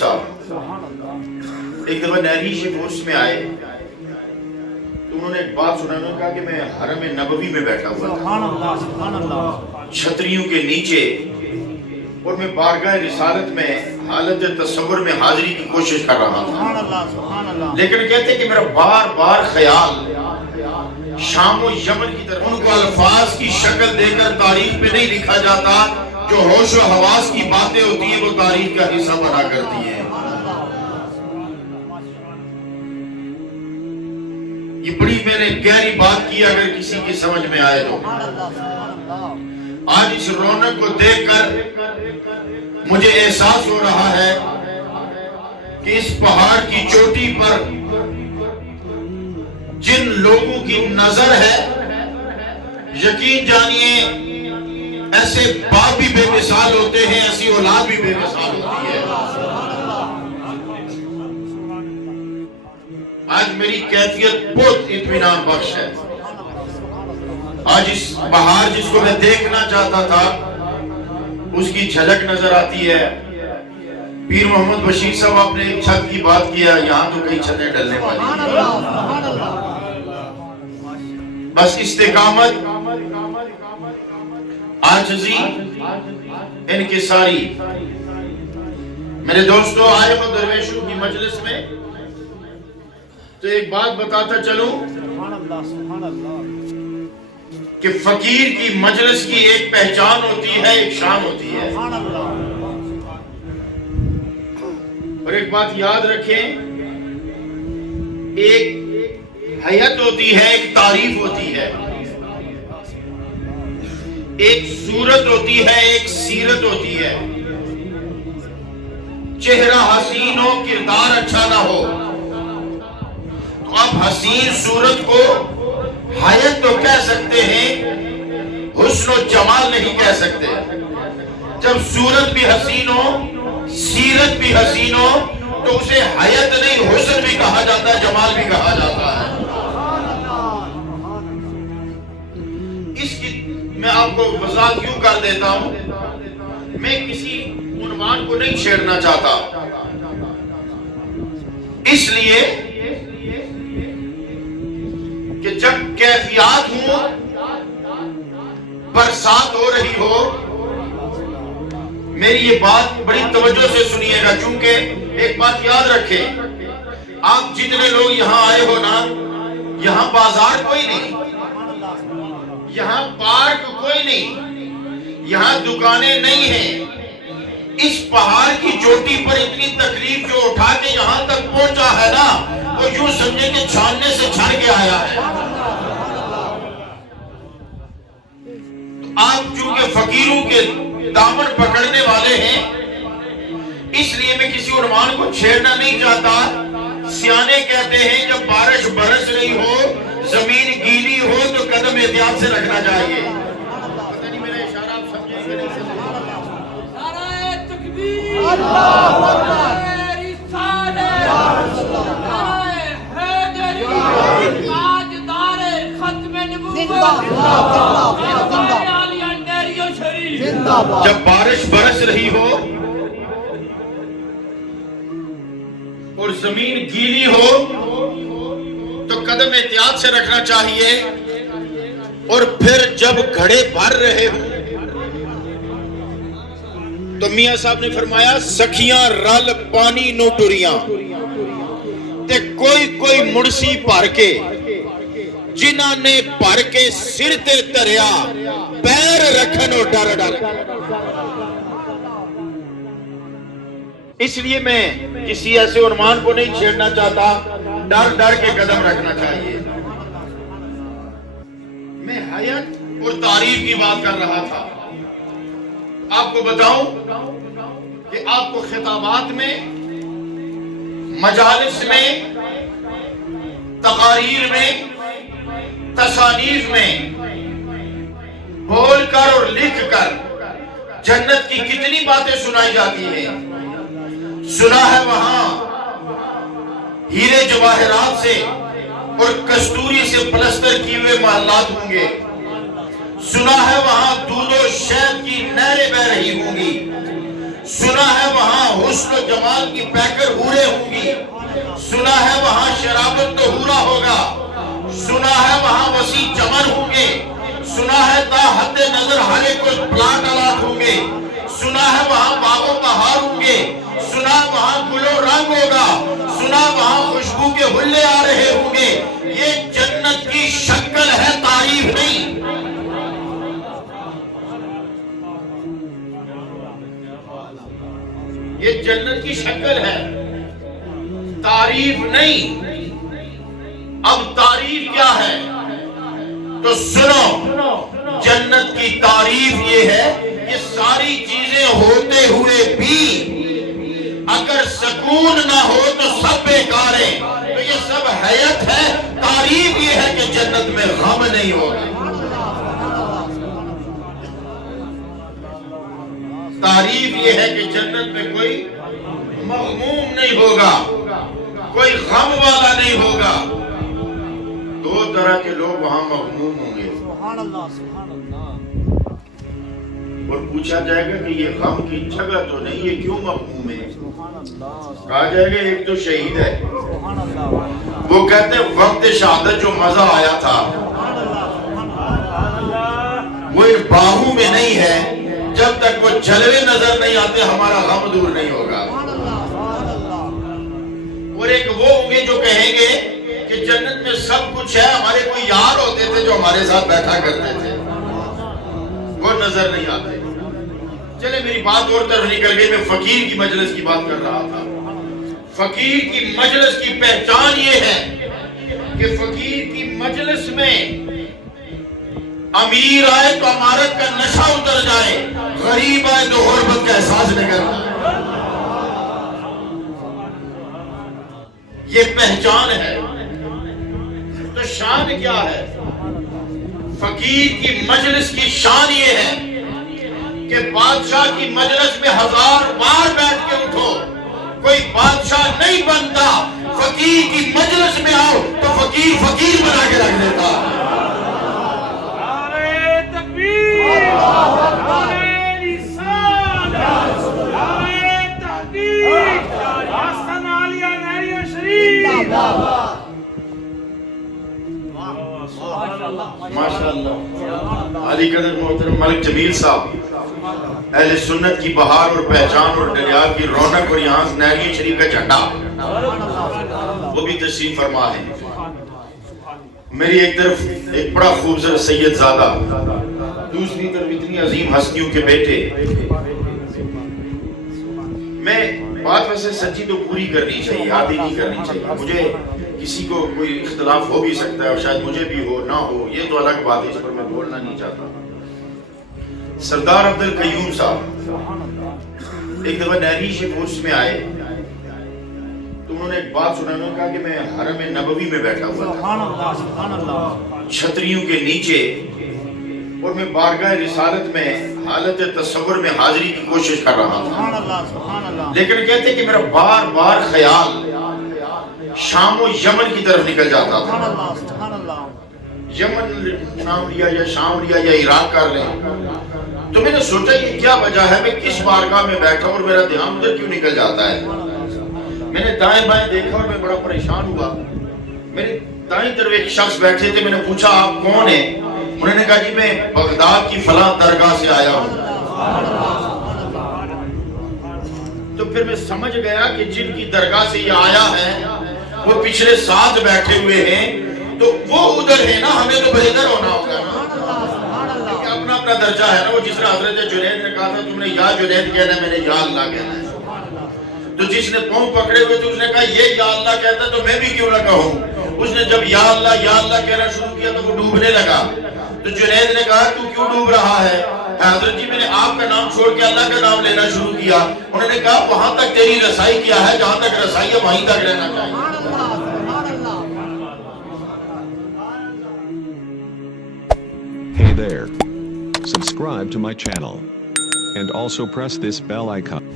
صاحب ایک دفعہ نہری شیفورس میں آئے تو انہوں نے ایک بات سنا، انہوں نے کہا کہ میں حرم نبوی میں بیٹھا ہوا تھا چھتریوں کے نیچے، اور میں بارگاہ رسالت میں حالت تصور میں حاضری کی کوشش کر رہا تھا، لیکن کہتے کہ میرا بار بار خیال شام و یمن کی طرف، ان کو الفاظ کی شکل دے کر تاریخ پہ نہیں لکھا جاتا، جو ہوش و حواس کی باتیں ہوتی ہیں وہ تاریخ کا حصہ بنا کرتی ہیں۔ یہ بڑی میں نے گہری بات کی، اگر کسی کی سمجھ میں آئے تو آج اس رونق کو دیکھ کر مجھے احساس ہو رہا ہے کہ اس پہاڑ کی چوٹی پر جن لوگوں کی نظر ہے، یقین جانیے ایسے باپ بھی بے مثال ہوتے ہیں، ایسی اولاد بھی بے مثال ہوتی ہے۔ آج میری کیفیت بہت اطمینان بخش ہے۔ آج اس بہار جس کو میں دیکھنا چاہتا تھا اس کی جھلک نظر آتی ہے۔ پیر محمد بشیر صاحب آپ نے ایک چھت کی بات کیا، یہاں تو کئی چھتیں ڈلنے والی ہیں۔ بس استقامت، عاجزی، انکساری۔ میرے دوستو، آئے ہو درویشوں کی مجلس میں تو ایک بات بتاتا چلوں کہ فقیر کی مجلس کی ایک پہچان ہوتی ہے، ایک شان ہوتی ہے۔ اور ایک بات یاد رکھیں، ایک حیت ہوتی ہے، ایک تعریف ہوتی ہے، ایک صورت ہوتی ہے، ایک سیرت ہوتی ہے۔ چہرہ حسین ہو، کردار اچھا نہ ہو تو آپ حسین صورت کو حیت تو کہہ سکتے ہیں، حسن و جمال نہیں کہہ سکتے۔ جب صورت بھی حسین ہو، سیرت بھی حسین ہو تو اسے حیت نہیں، حسن بھی کہا جاتا ہے، جمال بھی کہا جاتا ہے۔ اس کی میں آپ کو وضاحت یوں کر دیتا ہوں، میں کسی عنوان کو نہیں چھیڑنا چاہتا، اس لیے کہ جب کیفیات ہوں، برسات ہو رہی ہو، میری یہ بات بڑی توجہ سے سنیے گا، چونکہ ایک بات یاد رکھیں، آپ جتنے لوگ یہاں آئے ہو نا، یہاں بازار کوئی نہیں، یہاں پارک کوئی نہیں، یہاں دکانیں نہیں ہیں۔ اس پہاڑ کی چوٹی پر اتنی تکلیف جو اٹھا کے یہاں تک پہنچا ہے نا، وہ یوں سمجھے کہ چھاننے سے چھڑ کے آیا ہے۔ تو آپ چونکہ فقیروں کے دامن پکڑنے والے ہیں، اس لیے میں کسی عنوان کو چھیڑنا نہیں چاہتا۔ سیانے کہتے ہیں جب بارش برس رہی ہو، زمین گیلی ہو تو قدم احتیاط سے رکھنا چاہیے۔ پتہ نہیں میرا اشارہ آپ سمجھیں کہ نہیں سمجھیں؟ نعرہ تکبیر، نعرہ رسالت، نعرہ حیدری، تاجدار ختم نبوت، عالیہ نیریو شریف۔ جب بارش برس رہی ہو اور زمین گیلی ہو تو قدم احتیاط سے رکھنا چاہیے، اور پھر جب گھڑے بھر رہے ہوں تو میاں صاحب نے فرمایا سکھیاں رل پانی نو ٹریاں تے کوئی مرسی بھر کے، جنہاں نے بھر کے سر تے تریا پیر رکھنو ڈر ڈر۔ اس لیے میں کسی ایسے عنوان کو نہیں چھیڑنا چاہتا، ڈر ڈر کے قدم رکھنا چاہیے۔ میں حیات اور تعریف کی بات کر رہا تھا۔ آپ کو بتاؤں کہ آپ کو خطابات میں، مجالس میں، تقاریر میں، تصانیف میں بول کر اور لکھ کر جنت کی کتنی باتیں سنائی جاتی ہیں۔ سنا ہے وہاں ہیرے جواہرات سے اور کستوری سے پلستر کیے ہوئے محلات ہوں گے، سنا ہے وہاں دودھ و شہد کی نہریں بہ رہی ہوں گی، سنا ہے وہاں हुस्न व जमाल की पैकर हूरें होंगी, सुना है वहां शराबत तो हूरा होगा, सुना है वहां वसी चमन होंगे, सुना है ता हद नजर हर एक कोई प्लाट अलाट होंगे, सुना है वहां बागों बहार होंगे, सुना वहां गुलो रंग होगा, सुना वहां खुशबू के हुल्ले आ रहे होंगे। ये जन्नत की शक्ल है, तारीफ नहीं। ये जन्नत की शक्ल है, तारीफ नहीं। अब तारीफ क्या है? तो सुनो, जन्नत की तारीफ ये है कि सारी चीजें होते हुए भी अगर सुकून ना हो तो सब बेकार है। तो ये सब हयात है। तारीफ ये है कि जन्नत में गम नहीं होगा। तारीफ ये है कि जन्नत में कोई मग़मूम नहीं होगा, कोई गम वाला नहीं होगा। दो तरह के लोग वहां मग़मूम होंगे। और पूछा जाएगा कि ये गम की जगह तो नहीं, ये क्यों मग़मूम है? कहा जाएगा एक तो शहीद है, वो कहते हैं वक्त शहादत जो मजा आया था वो इन बाहों में नहीं है। जब तक वो जलवे नजर नहीं आते हमारा गम दूर नहीं होगा। और एक वो होंगे जो कहेंगे कि जन्नत में सब कुछ है, हमारे कोई यार होते थे जो हमारे साथ बैठा करते थे, वो नजर नहीं आते। चले मेरी बात और तरफ निकल गई। मैं फकीर की मजलिस की बात कर रहा था। फकीर की मजलिस की पहचान ये है कि फकीर की मजलिस में अमीर आए तो अमारत का नशा उतर जाए, गरीब आए तो गुर्बत का एहसास न करना। ये पहचान है। तो शान क्या है? फकीर की मजलिस की शान ये है कि बादशाह की मजलिस में 1000 बार बैठ के उठो, कोई बादशाह नहीं बनता। फकीर की मजलिस में आओ तो फकीर फकीर बना के रख देता। माशाअल्लाह। अली कदर मोहतरम मलिक जमील साहब, अहले सुन्नत की बहार और पहचान और दरिया की रौनक, और यहाँ नहरिया शरीफ का झंडा, वो भी तशरीफ फरमा है। मेरी एक तरफ एक बड़ा खूबसूरत सैयद ज़ादा, दूसरी तरफ इतनी अजीम हस्तियों के बेटे। मैं बात वैसे सच्ची तो पूरी करनी चाहिए, आधी नहीं करनी चाहिए। मुझे किसी को कोई इख्तलाफ हो भी सकता है और शायद मुझे भी हो ना हो, ये तो अलग बात है, इस पर मैं बोलना नहीं चाहता। सरदार अब्दुल कयूम साहब एक दफा नहरी शिफोर्स में आए तो उन्होंने एक बात सुना। उन्होंने कहा कि मैं हरम नबवी में बैठा हुआ था छतरियों के नीचे, और मैं बारगाह रिसालत में हालत तसव्वुर में हाजिरी की कोशिश कर रहा था। लेकिन कहते कि मेरा बार बार ख्याल शाम और यमन की तरफ निकल जाता था। यमन नाम लिया या शाम लिया या इराक कर लें। तो मैंने सोचा ये क्या वजह है, मैं किस बारगाह में बैठा और मेरा ध्यान उधर क्यों निकल जाता है। मैंने दाएं बाएं देखा और मैं बड़ा परेशान हुआ। मेरे दाएं तरफ एक शख्स बैठे थे। मैंने पूछा आप कौन है? उन्होंने कहा जी मैं बगदाद की फलां दरगाह से आया हूँ। तो फिर मैं समझ गया कि जिनकी दरगाह से ये आया है वो पिछले साथ बैठे हुए हैं, तो वो उधर है ना, हमें तो बेहतर होना होगा ना, क्योंकि अपना अपना दर्जा है ना। वो जिस तरह हजरत जुनैद ने कहा था तुमने या जुनैद कहना, मैंने या अल्लाह कहना है। तो जिसने पांव पकड़े हुए थे उसने कहा ये या अल्लाह कहता तो मैं भी क्यों ना कहूं। उसने जब या अल्लाह कहना शुरू किया तो वो डूबने लगा। तो जुनैद ने कहा तू क्यों डूब रहा है? हजरत जी मैंने आपका नाम छोड़ के अल्लाह का नाम लेना शुरू किया। उन्होंने कहा वहां तक तेरी रसाई किया है, जहां तक रसाई है वहीं तक रहना चाहिए। Hey there. Subscribe to my channel. And also press this bell icon.